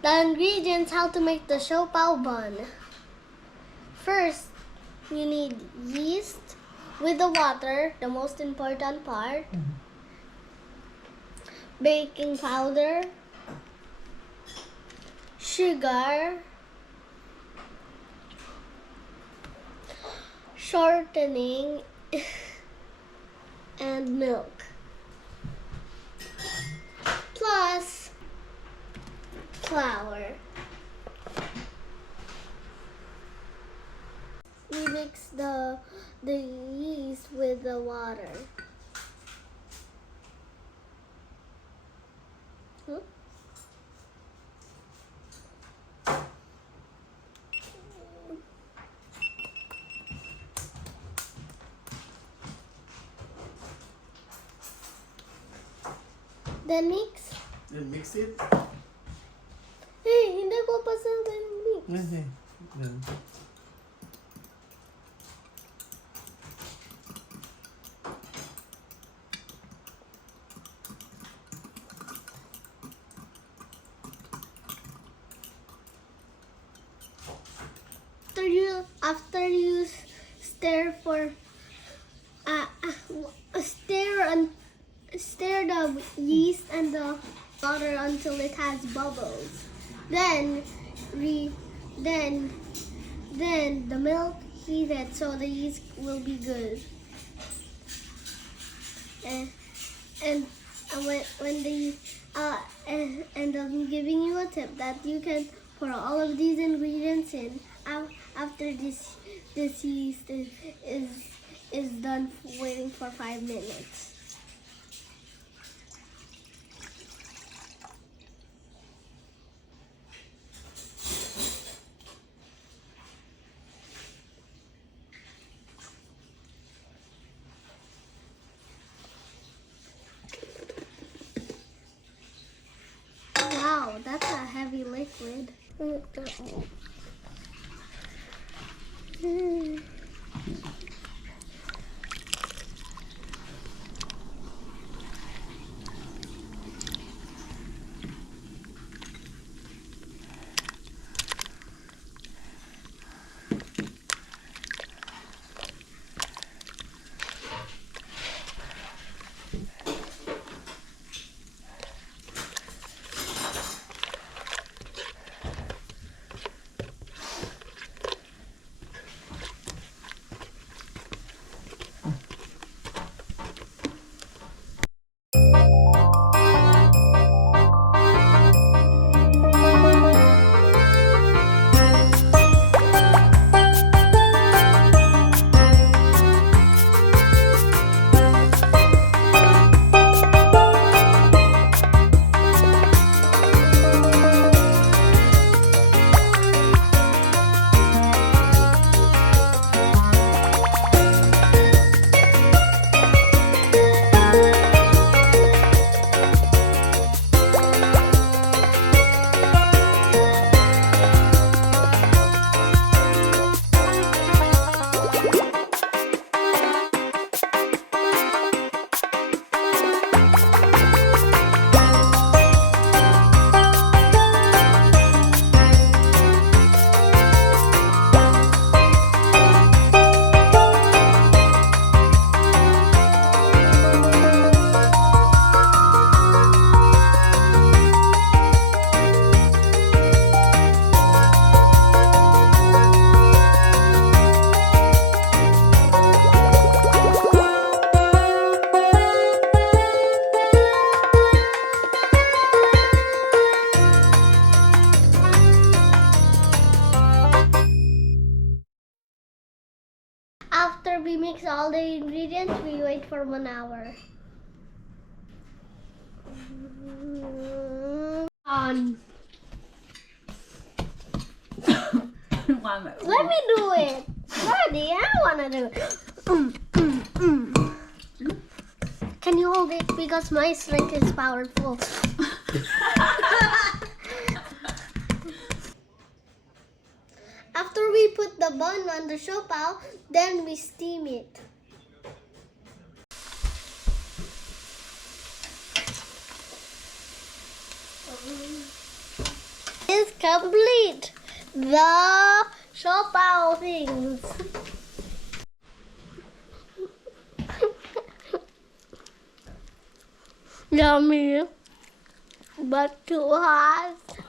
The ingredients how to make the siopao bun. First, you need yeast with the water, the most important part. Baking powder, sugar, shortening, and milk. Plus flour. We mix the yeast with the water. Then mix. Then mix it. Hey, hindi ko pa sa mix. Okay. Then. After you stir for stir the yeast and the water until it has bubbles. Then the milk heated so the yeast will be good. And I'm giving you a tip that you can pour all of these ingredients in after this yeast is done waiting for 5 minutes. Wow, that's a heavy liquid. After we mix all the ingredients, we wait for 1 hour. On. Let me do it. Daddy, I wanna do it. Can you hold it? Because my strength is powerful. After we put the bun on the siopao, then we steam it. This complete the siopao things. Yummy, but too hot.